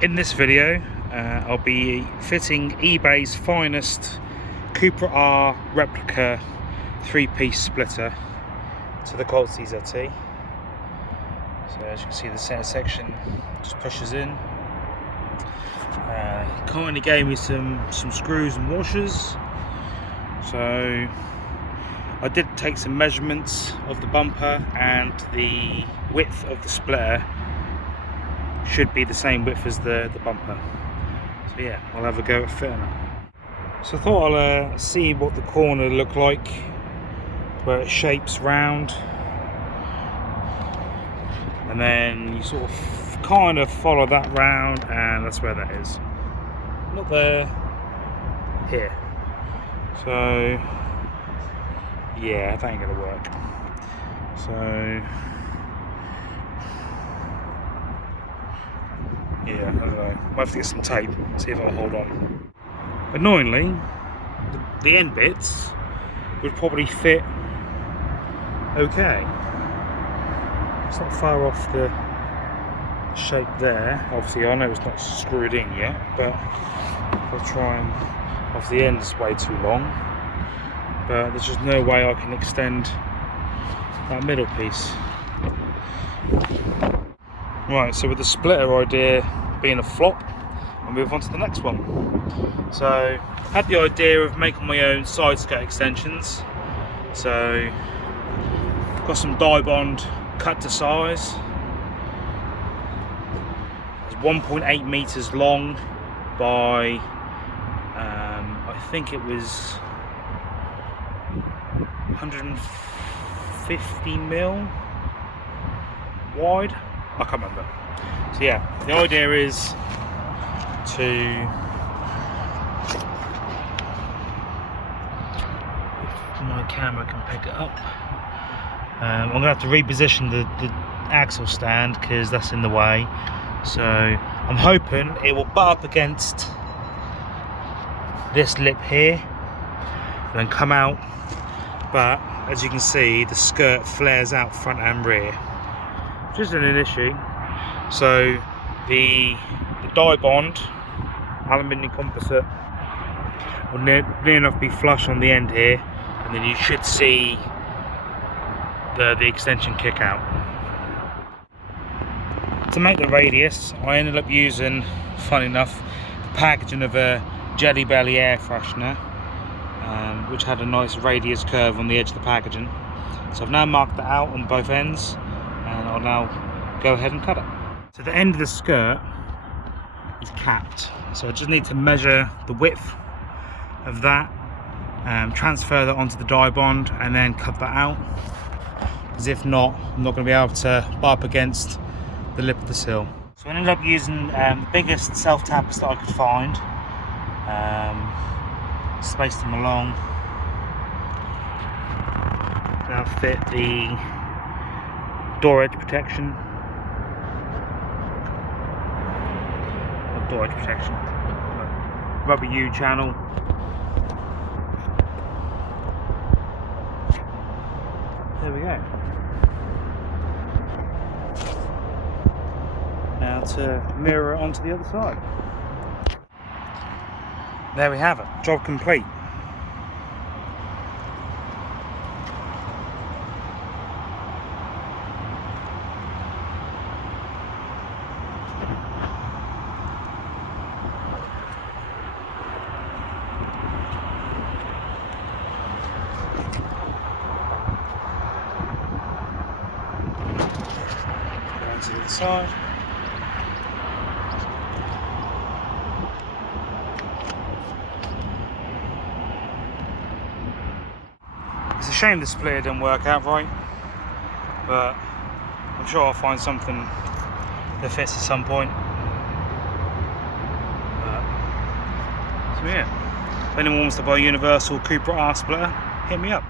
In this video, I'll be fitting eBay's finest Cupra R replica 3-piece splitter to the Colt CZT. So as you can see, the center section just pushes in. He kindly gave me some screws and washers. So I did take some measurements of the bumper, and the width of the splitter should be the same width as the bumper. So yeah, we'll have a go at fitting it. So I thought I'll see what the corner looked like, where it shapes round, and then you sort of kind of follow that round, and that's where that is. Not there, here. So yeah, that ain't gonna work. So yeah, I don't know. Might have to get some tape, see if it'll hold on. Annoyingly, the end bits would probably fit okay. It's not far off the shape there. Obviously, I know it's not screwed in yet, but I'll try and. Obviously, the end is way too long, but there's just no way I can extend that middle piece. Right, so with the splitter idea being a flop, I'll move on to the next one. So I had the idea of making my own side skirt extensions. So I've got some dye bond cut to size. It's 1.8 meters long by I think it was 150 mil wide. I can't remember. So yeah, the idea is to, if my camera can pick it up, I'm going to have to reposition the axle stand because that's in the way. So I'm hoping it will butt up against this lip here and then come out, but as you can see, the skirt flares out front and rear, which isn't an issue. So the dye bond aluminium composite will near enough be flush on the end here, and then you should see the extension kick out. To make the radius, I ended up using, fun enough, the packaging of a Jelly Belly air freshener, which had a nice radius curve on the edge of the packaging. So I've now marked that out on both ends, and I'll now go ahead and cut it. So the end of the skirt is capped, so I just need to measure the width of that, transfer that onto the dye bond, and then cut that out, because if not, I'm not going to be able to butt up against the lip of the sill. So I ended up using the biggest self-tappers that I could find. Spaced them along. Now fit the door edge protection. Not door edge protection. Rubber U channel. There we go. Now to mirror it onto the other side. There we have it, job complete. Go to the other side. It's a shame the splitter didn't work out right, but I'm sure I'll find something that fits at some point. So yeah, if anyone wants to buy a universal Cupra R splitter, hit me up.